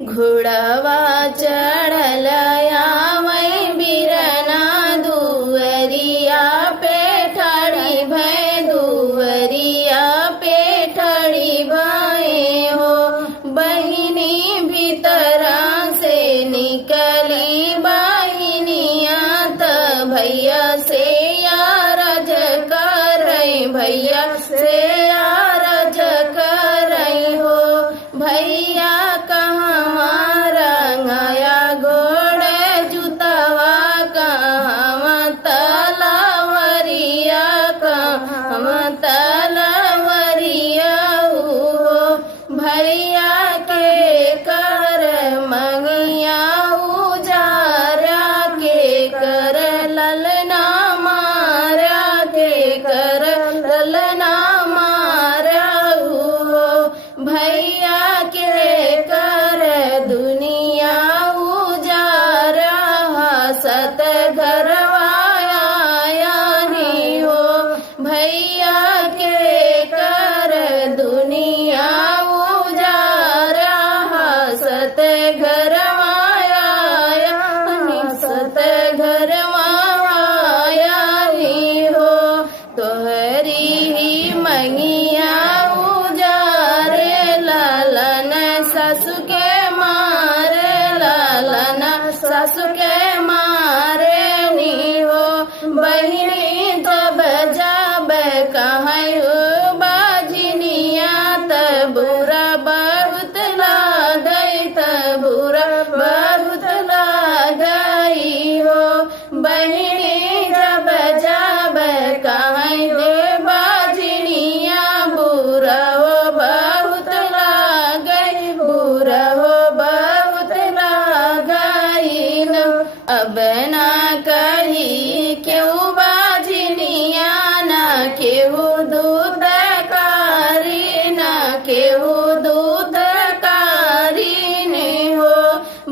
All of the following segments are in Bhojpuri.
घोड़वा चढ़ल आवै बिरना दुअरिया पे ठाड़ी भय दुअरिया पे ठाड़ी भय हो। बहिनी भीतरा से निकली बहिनिया त भैया से यारज करई भैया से यारज करई हो। भैया कहवा रंगाया घोड़े जुतवा कहवा तलवरिया कहवा तलवरिया हो। भैया के कर मंगिया उजारा के कर ललना मारा के कर ललना मारा हो। भैया के कर दुनिया उजारा हसत घरवाया नहीं हो। भैया के कर दुनिया उजारा हसत घरवाया हसत घरवाया नहीं हो। तोहरी ही मंगिया उजारे लालन सासु के मारे लालन सासु के मारे नी हो। बहिनी तब जब कहयो बाजनिया त बुरा बहुत लागई त बुरा बहुत लागई हो। बहिनी जब जब कहई दे बाजनिया बुरा हो बहुत लागई बुरा हो बहुत लागई न। अब ना कही क्यों बाजनिया ना केहू दूध कारी ना केहू दूध कारी ने हो।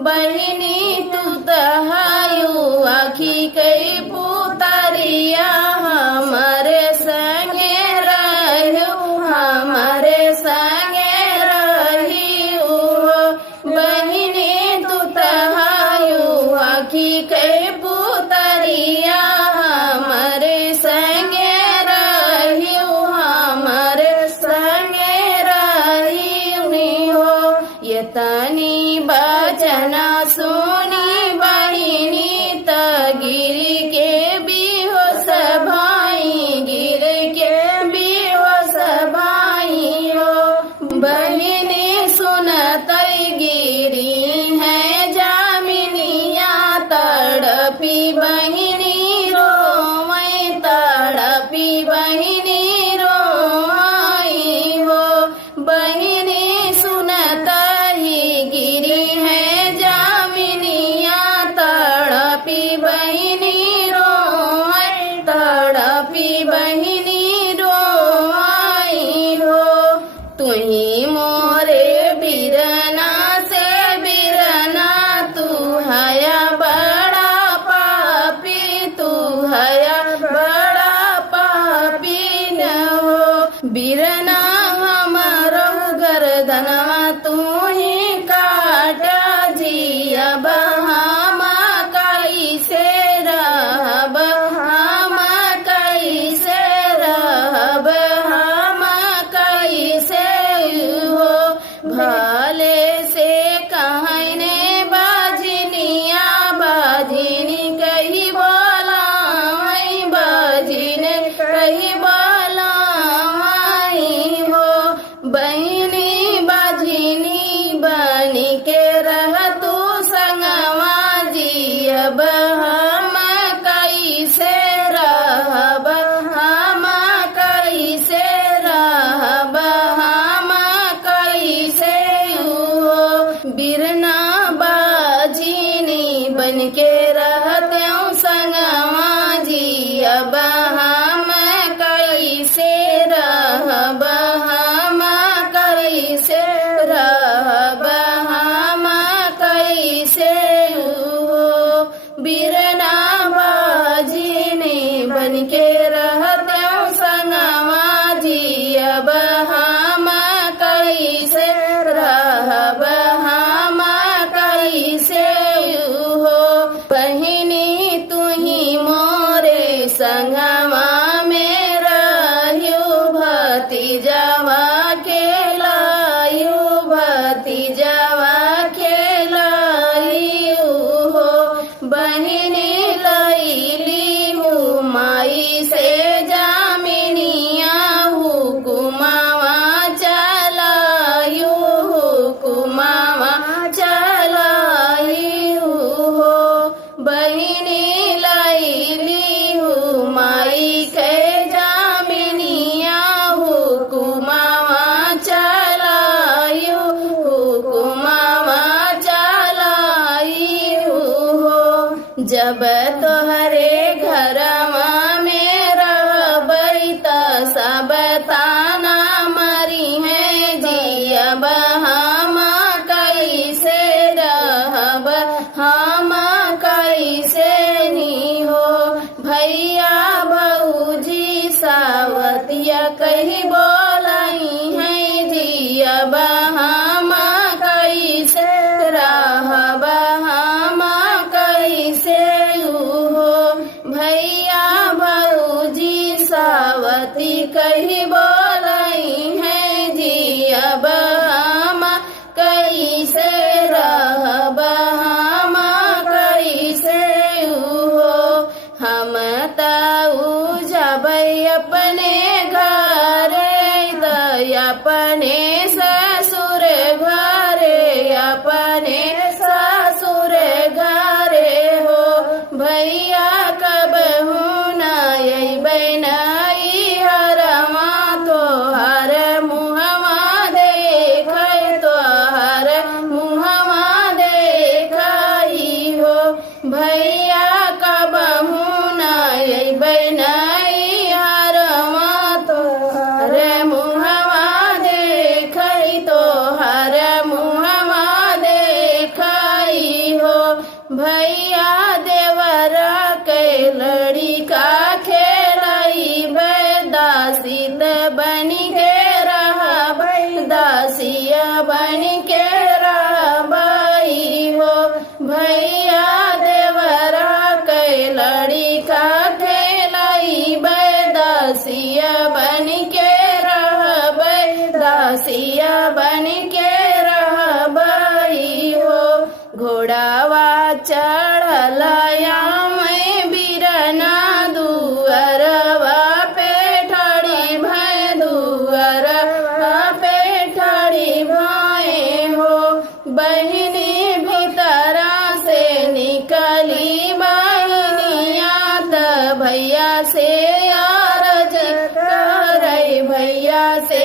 बहिनी तू तहायु आखी कई पुतरिया हमारे संगे रहो हमारे संगे रही हो। बहिनी तू तहायु आखी कई पुतरिया हमारे संगे रही हमारे संगे रही हो। ये तनी बचना सुनी बहिनी त गिर के बेहोश भाई गिर के बेहोश भाई हो। बहिनी सुनतई गिरी है जामिनिया तड़पी बहिनी रोवई तड़पी बहिनी रोवई हो। बहिनी सुनतई गिरी है जामिनिया तड़पी बहिनी रोवई तड़पी बहिनी रोवई हो। तुही मोरे बिरना से बिरना तू हया बड़ा पापी तू हया बड़ा पापी न हो। बिरना हमारो गर्दनवा तू ही काटा जिया हम कैसे रहब हम कैसे रहब हम कैसे हो। भले से कहने बाजनिया बाजनी कही बोला बाजने कही बोला हो। बहिनी बाजनी बनी के रह तू संगवा जियब हम कैसे रहब हम कैसे रहब हम कैसे हो। बिरना बाजनी बन के रहते संगवा जियब हम कैसे रहब हम कैसे रहब हम कैसे हो। बिरना बाजनी बन के रहते संगवा जियब हम कैसे रहब हम खेलवा खेलाई हो बहिनी लैली हूँ माई से जामिनिया हुकुमावा चलायू हुकुमावा चलायू हो बहिनी लैली हूँ माई के जामिनिया हुकुमावा चलायू हुकुमावा चलायू हो जब तोहरे घरवा में रहबै त सब ताना मरी है जियब हम कैसे रहब हम कैसे नी हो भैया भौजी सावतिया कही बोलाई है जियब हम कैसे रहब हम कैसे हो भैया भौजी सावती कही बोलाई है जियब हम कैसे रहब हम कैसे हो हम ताऊ जबै अपने घरे अपने ससुर घरे अपने ससुर घरे हो भैया कब हूँ नई नई हरमा तोहर मुहवा देख तोहर मुहवा देखई हो भैया कब हूँ नई नई हरमा तोहर मुहवा देखई तोहर मुहवा देखई हो भैया देवरा के लड़िका खेलई दासित बनी के रहबै दासिया बनी के रहबै हो भैया देवरा के लड़िका खेलई दासिया बनी के रहबै दासिया बनी के रहबै हो घोड़ावा चढ़लया मैं बिरना दुअरवा पे ठाड़ी भय दुअरवा पे ठाड़ी भय हो बहिनी भीतरा से निकली बहिनिया त भैया से अरज करे भैया से